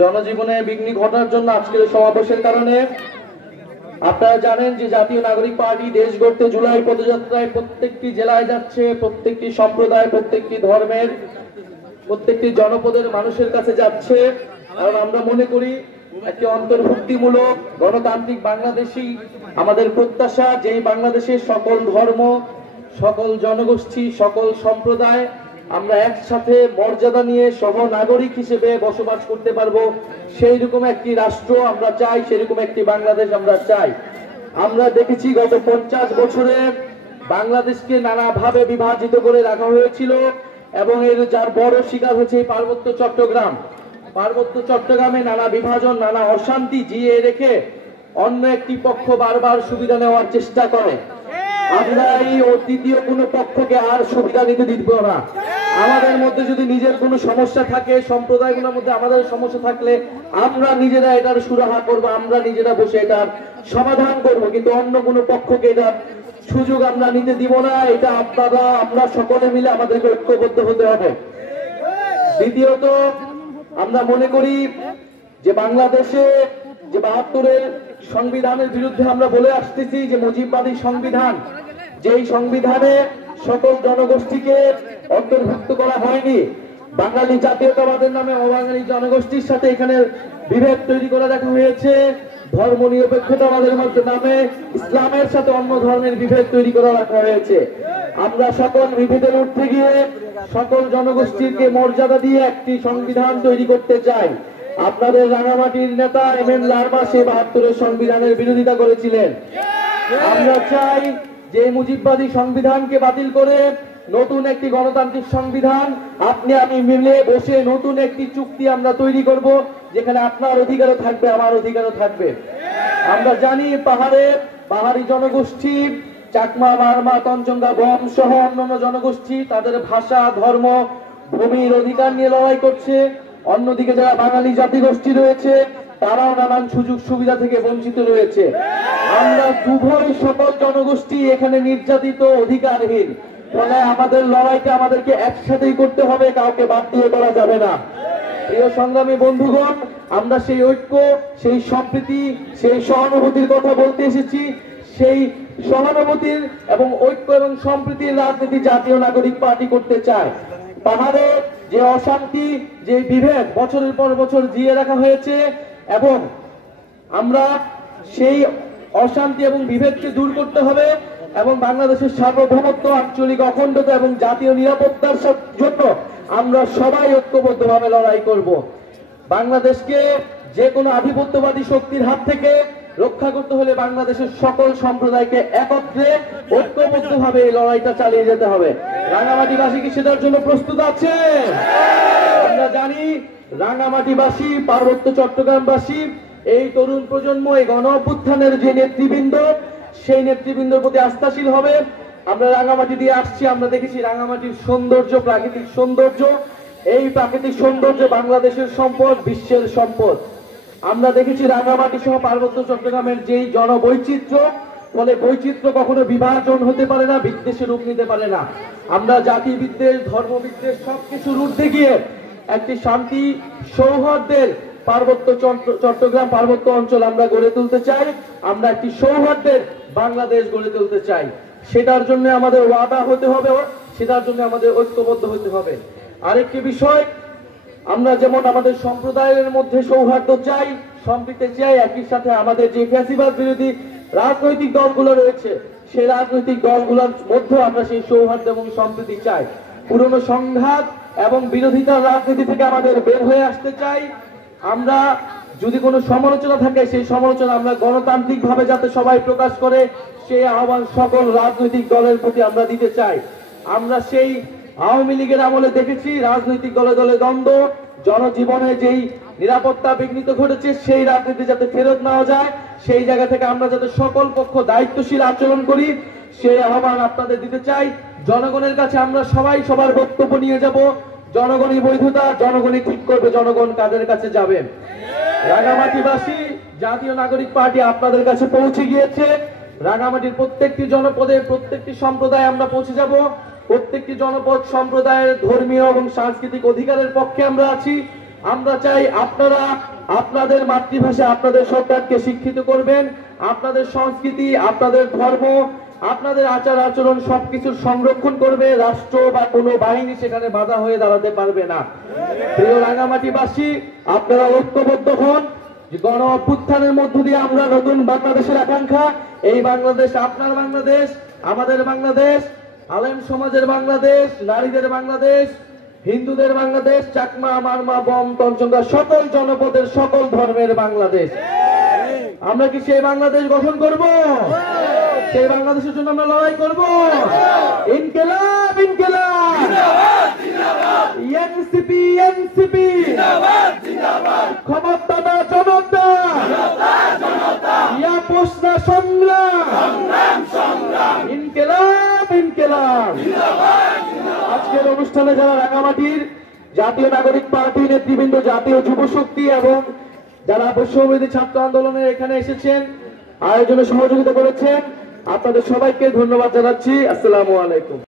জনজীবনে বিঘ্ন ঘটার জন্য আজকের সমাবেশের কারণে আপনারা জানেন যে জাতীয় নাগরিক পার্টি দেশ গড়তে জুলাই পদযাত্রায় প্রত্যেকটি জেলায় যাচ্ছে, প্রত্যেকটি সম্প্রদায়, প্রত্যেকটি ধর্মের, প্রত্যেকটি জনপদের মানুষের কাছে যাচ্ছে। কারণ আমরা মনে করি একটি অন্তর্ভুক্তিমূলক গণতান্ত্রিক বাংলাদেশই আমাদের প্রত্যাশা, যেই বাংলাদেশের সকল ধর্ম, সকল জনগোষ্ঠী, সকল সম্প্রদায় আমরা একসাথে মর্যাদা নিয়ে সহ নাগরিক হিসেবে বসবাস করতে পারবো। সেই রকম একটি রাষ্ট্র আমরা চাই, সেরকম একটি বাংলাদেশ আমরা চাই। আমরা দেখেছি গত 50 বছরে বাংলাদেশকে নানাভাবে বিভাজিত করে রাখা হয়েছিল এবং এর যার বড় শিকার হচ্ছে এই পার্বত্য চট্টগ্রাম। পার্বত্য চট্টগ্রামে নানা বিভাজন, নানা অশান্তি জিয়ে রেখে অন্য একটি পক্ষ বারবার সুবিধা নেওয়ার চেষ্টা করে। আমরা এই তৃতীয় কোনো পক্ষকে আর সুবিধা নিতে দিব না। আমাদের মধ্যে যদি নিজের কোনো সমস্যা থাকে, সম্প্রদায়গুলোর মধ্যে আমাদের সমস্যা থাকলে আমরা নিজেরা এটার সুরাহা করব, আমরা নিজেরা বসে এটার সমাধান করব, কিন্তু অন্য কোনো পক্ষকে এটার সুযোগ আমরা নিতে দিব না। এটা আপনারা আমরা সকলে মিলে আমাদেরকে ঐক্যবদ্ধ হতে হবে। দ্বিতীয়ত, আমরা মনে করি যে বাংলাদেশে যে 72-এর সংবিধানের বিরুদ্ধে আমরা বলে আসতেছি যে মুজিববাদী সংবিধান, যেই সংবিধানে সকল জনগোষ্ঠীকে অন্তর্ভুক্ত করা হয়নি, বাঙালি জাতীয়তাবাদের নামে অবাঙালি জনগোষ্ঠীর সাথে এখানে বিভেদ তৈরি করে রাখা হয়েছে। ধর্ম নিরপেক্ষতাবাদের নামে ইসলামের সাথে অন্য ধর্মের বিভেদ তৈরি করে রাখা হয়েছে। আমরা সকল বিভেদের ঊর্ধ্বে গিয়ে সকল জনগোষ্ঠীকে মর্যাদা দিয়ে একটি সংবিধান তৈরি করতে চাই। আপনাদের রাঙামাটির নেতা এমএন লারমা সেই 72-এর সংবিধানের বিরোধিতা করেছিলেন। আমরা চাই যে মুজিববাদী সংবিধানকে বাতিল করে নতুন একটি গণতান্ত্রিক সংবিধান আপনি আমি মিলে বসে নতুন একটি চুক্তি আমরা তৈরি করব, যেখানে আপনার অধিকারও থাকবে, আমার অধিকারও থাকবে। আমরা জানি পাহাড়ি জনগোষ্ঠী, চাকমা, মারমা, তঞ্চঙ্গা, বম সহ অন্যান্য জনগোষ্ঠী তাদের ভাষা, ধর্ম, ভূমির অধিকার নিয়ে লড়াই করছে। অন্যদিকে যারা বাঙালি জাতিগোষ্ঠী রয়েছে তারাও নানান সুযোগ সুবিধা থেকে বঞ্চিত রয়েছে। আমরা উভয় সকল জনগোষ্ঠী এখানে নির্যাতিত, অধিকারহীন। ফলে আমাদের লড়াইটা আমাদেরকে একসাথেই করতে হবে, কাউকে বাদ দিয়ে করা যাবে না। প্রিয় সংগ্রামী বন্ধুগণ, আমরা সেই ঐক্য, সেই সম্প্রীতি, সেই সহানুভূতির কথা বলতে এসেছি। সেই সহানুভূতির এবং ঐক্য এবং সম্প্রীতির রাজনীতি জাতীয় নাগরিক পার্টি করতে চায়। পাহাড়ে যে অশান্তি, যে বিভেদ বছরের পর বছর জিয়ে রাখা হয়েছে এবং আমরা সেই অশান্তি এবং বিভেদকে দূর করতে হবে এবং বাংলাদেশের সার্বভৌমত্ব, আঞ্চলিক অখণ্ডতা এবং জাতীয় নিরাপত্তার জন্য আমরা সবাই ঐক্যবদ্ধভাবে লড়াই করব। বাংলাদেশকে যে কোনো আধিপত্যবাদী শক্তির হাত থেকে রক্ষা করতে হলে বাংলাদেশের সকল সম্প্রদায়কে একত্রে ঐক্যবদ্ধভাবে এই লড়াইটা চালিয়ে যেতে হবে। রাঙামাটিবাসী কি সেটার জন্য প্রস্তুত আছে? আমরা জানি রাঙামাটিবাসী, পার্বত্য চট্টগ্রামবাসী, এই তরুণ প্রজন্ম, এই গণ অভ্যুত্থানের যে নেতৃবৃন্দ, সেই নেতৃবৃন্দের প্রতি আস্থাশীল হবে। আমরা রাঙামাটি দিয়ে আসছি, আমরা দেখেছি রাঙামাটির সৌন্দর্য, প্রাকৃতিক সৌন্দর্য। এই প্রাকৃতিক সৌন্দর্য বাংলাদেশের সম্পদ, বিশ্বের সম্পদ। আমরা দেখেছি রাঙামাটি সহ পার্বত্য চট্টগ্রামের যেই জনবৈচিত্র্য, ফলে বৈচিত্র্য কখনো বিভাজন হতে পারে না, বিদ্বেষের রূপ নিতে পারে না। আমরা জাতি বিদ্বেষ, ধর্ম বিদ্বেষ সবকিছুর ঊর্ধ্বে গিয়ে একটি শান্তি সৌহার্দ্যের পার্বত্য চট্টগ্রাম পার্বত্য অঞ্চল আমরা গড়ে তুলতে চাই। আমরা একটি সৌহার্দ্যের বাংলাদেশ গড়ে তুলতে চাই। সেটার জন্য আমাদের ওয়াদা হতে হবে, সেটার জন্য আমাদের ঐক্যবদ্ধ হতে হবে। আরেকটি বিষয়, আমরা যেমন আমাদের সম্প্রদায়ের মধ্যে সৌহার্দ্য চাই, সম্প্রীতি চাই, একই সাথে আমাদের যে ফ্যাসিবাদ বিরোধী রাজনৈতিক দলগুলো রয়েছে সেই রাজনৈতিক দলগুলোর মধ্যে আমরা সেই সৌহার্দ্য এবং সম্প্রীতি চাই। পুরনো সংঘাত এবং বিরোধিতার রাজনীতি থেকে আমাদের বের হয়ে আসতে চাই। আমরা যদি কোনো সমালোচনা থাকে সেই সমালোচনা আমরা গণতান্ত্রিক ভাবে যাতে সবাই প্রকাশ করে সেই আহ্বান সকল রাজনৈতিক দলের প্রতি আমরা দিতে চাই। আমরা সেই আওয়ামী লীগের আমলে দেখেছি রাজনৈতিক দলে দলে দ্বন্দ্ব, জনজীবনে যেই নিরাপত্তা বিঘ্নিত ঘটেছে সেই রাজনীতি যাতে ফেরত নেওয়া যায়, সেই জায়গা থেকে আমরা যাতে সকল পক্ষ দায়িত্বশীল আচরণ করি সেই আহ্বান আপনাদের দিতে চাই। জনগণের কাছে আমরা সবাই সবার বক্তব্য নিয়ে যাব। জনগণই বৈধতা, জনগণই ঠিক করবে জনগণ কাদের কাছে যাবে। রাঙামাটিবাসী, জাতীয় নাগরিক পার্টি আপনাদের কাছে পৌঁছে গিয়েছে। রাঙামাটির প্রত্যেকটি জনপদে, প্রত্যেকটি সম্প্রদায়ে আমরা পৌঁছে যাব। প্রত্যেকটি জনপদ সম্প্রদায়ের ধর্মীয় এবং সাংস্কৃতিক অধিকারের পক্ষে আমরা আছি। আমরা চাই আপনারা আপনাদের মাতৃভাষা আপনাদের সন্তানকে শিক্ষিত করবেন, আপনাদের সংস্কৃতি, আপনাদের ধর্ম, আপনাদের আচার আচরণ সবকিছুর সংরক্ষণ করবে। রাষ্ট্র বা কোনো বাহিনী সেখানে বাধা হয়ে দাঁড়াতে পারবে না। প্রিয় রাঙামাটিবাসী, আপনারা ঐক্যবদ্ধ হন। গণ অভ্যুত্থানের মধ্য দিয়ে আমরা নতুন বাংলাদেশের আকাঙ্ক্ষা, এই বাংলাদেশ আপনার বাংলাদেশ, আমাদের বাংলাদেশ, আলেম সমাজের বাংলাদেশ, নারীদের বাংলাদেশ, হিন্দুদের বাংলাদেশ, চাকমা, মারমা, বম, তঞ্চঙ্গা, সকল জনপদের সকল ধর্মের বাংলাদেশ। আমরা কি সেই বাংলাদেশ গঠন করব? সেই বাংলাদেশের জন্য আমরা লড়াই করব। ইনকিলাব, ইনকিলাব, এনসিপি, এনসিপি, ক্ষমতা জনতা, ইয়া প্রশ্ন সংগ্রাম, ইনকিলাব, ইনকিলাব। আজকের অনুষ্ঠানে যারা রাঙামাটির জাতীয় নাগরিক পার্টি নেতৃবৃন্দ, জাতীয় যুব শক্তি এবং যারা বৈষম্যবিরোধী ছাত্র আন্দোলনে এখানে এসেছেন, আয়োজনে সহযোগিতা করেছেন, আপনাদের সবাইকে ধন্যবাদ জানাচ্ছি। আসসালামু আলাইকুম।